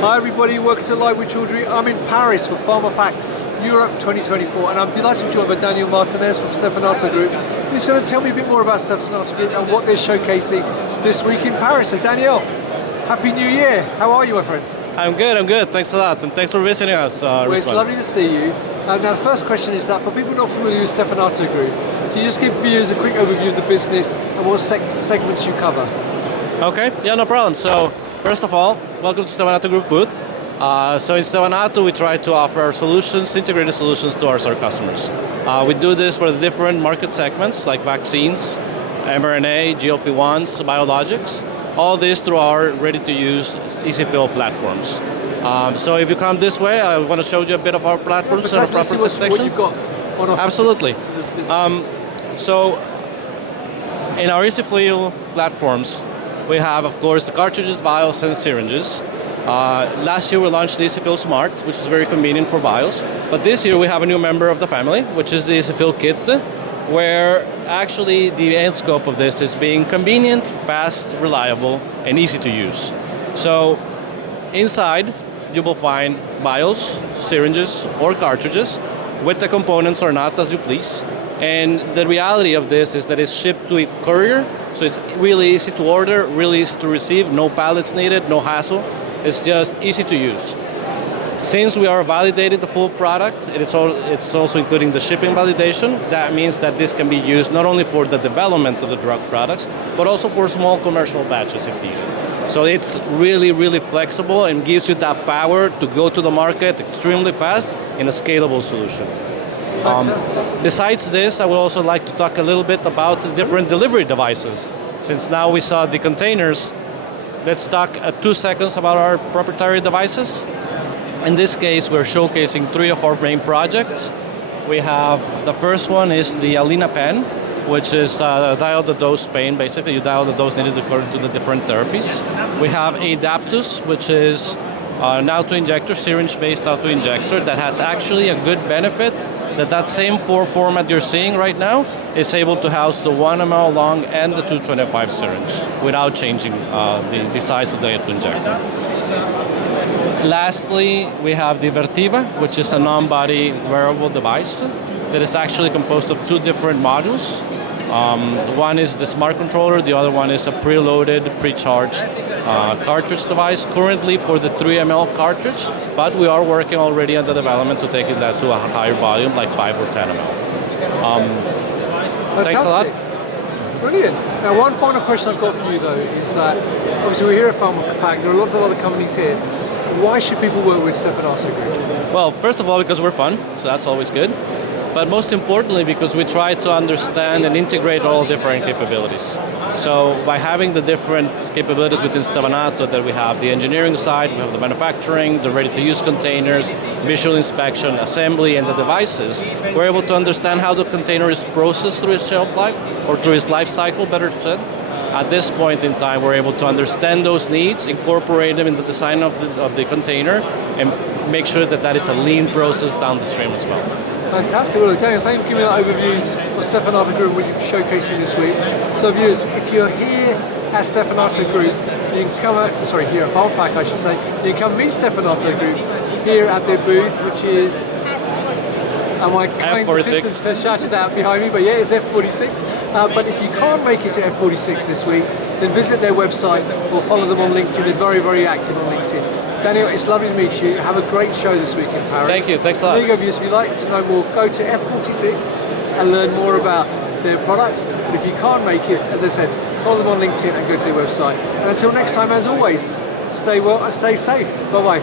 Hi everybody, welcome to Live with Chaudhry. I'm in Paris for Pharmapack Europe 2024 and I'm delighted to be joined by Daniel Martinez from Stevanato Group, who's going to tell me a bit more about Stevanato Group and what they're showcasing this week in Paris. So Daniel, Happy New Year. How are you, my friend? I'm good. Thanks a lot, and thanks for visiting us. Well, it's lovely to see you. Now the first question is that for people not familiar with Stevanato Group, can you just give viewers a quick overview of the business and what segments you cover? Okay, yeah, no problem. So, first of all, welcome to Stevanato Group booth. So in Stevanato, we try to offer our solutions, integrated solutions towards our customers. We do this for the different market segments like vaccines, mRNA, GLP-1s, biologics, all this through our ready-to-use easy-fill platforms. So if you come this way, I want to show you a bit of our platforms and our preferences section. What you've got on offer. Absolutely. So in our easy-fill platforms, we have, of course, the cartridges, vials, and syringes. Last year we launched the easy-fill Smart, which is very convenient for vials. But this year we have a new member of the family, which is the easy-fill Kit, where actually the end scope of this is being convenient, fast, reliable, and easy to use. So inside you will find vials, syringes, or cartridges, with the components or not, as you please. And the reality of this is that it's shipped to a courier, so it's really easy to order, really easy to receive, no pallets needed, no hassle. It's just easy to use. Since we are validating the full product, it's also including the shipping validation. That means that this can be used not only for the development of the drug products, but also for small commercial batches if needed. So it's really, really flexible and gives you that power to go to the market extremely fast in a scalable solution. Besides this, I would also like to talk a little bit about the different delivery devices. Since now we saw the containers, let's talk 2 seconds about our proprietary devices. In this case, we're showcasing 3 of our main projects. We have, the first one is the Alina pen, which is dial the dose pen. Basically, you dial the dose needed according to the different therapies. We have Adaptus, which is an auto-injector, syringe-based auto-injector that has actually a good benefit that same 4 format you're seeing right now is able to house the 1 ml long and the 225 syringe without changing the size of the auto-injector. Lastly, we have the Vertiva, which is a non-body wearable device that is actually composed of 2 different modules. One is the smart controller, the other one is a preloaded, pre-charged cartridge device, currently for the 3 ml cartridge, but we are working already on the development to taking that to a higher volume, like 5 or 10 ml. Thanks a lot. Brilliant. Now, one final question I've got for you, though, is that obviously we're here at Pharmapack, there are lots of other companies here. Why should people work with Stevanato Group? Well, first of all, because we're fun, so that's always good. But most importantly, because we try to understand and integrate all different capabilities. So by having the different capabilities within Stevanato that we have, the engineering side, we have the manufacturing, the ready-to-use containers, visual inspection, assembly, and the devices, we're able to understand how the container is processed through its shelf life, or through its life cycle, better said. At this point in time, we're able to understand those needs, incorporate them in the design of the container, and make sure that that is a lean process down the stream as well. Fantastic. Well, Daniel, thank you for giving me that overview of Stevanato Group, what you're showcasing this week. So viewers, if you're here at Stevanato Group, you can come here at Pharmapack, I should say, you can come meet Stevanato Group here at their booth, which is and my kind assistant says shouted out behind me, but yeah, it's F46. But if you can't make it to F46 this week, then visit their website or follow them on LinkedIn. They're very, very active on LinkedIn. Daniel, it's lovely to meet you. Have a great show this week in Paris. Thank you. Thanks a lot. There you go, viewers. If you'd like to know more, go to F46 and learn more about their products. But if you can't make it, as I said, follow them on LinkedIn and go to their website. And until next time, as always, stay well and stay safe. Bye-bye.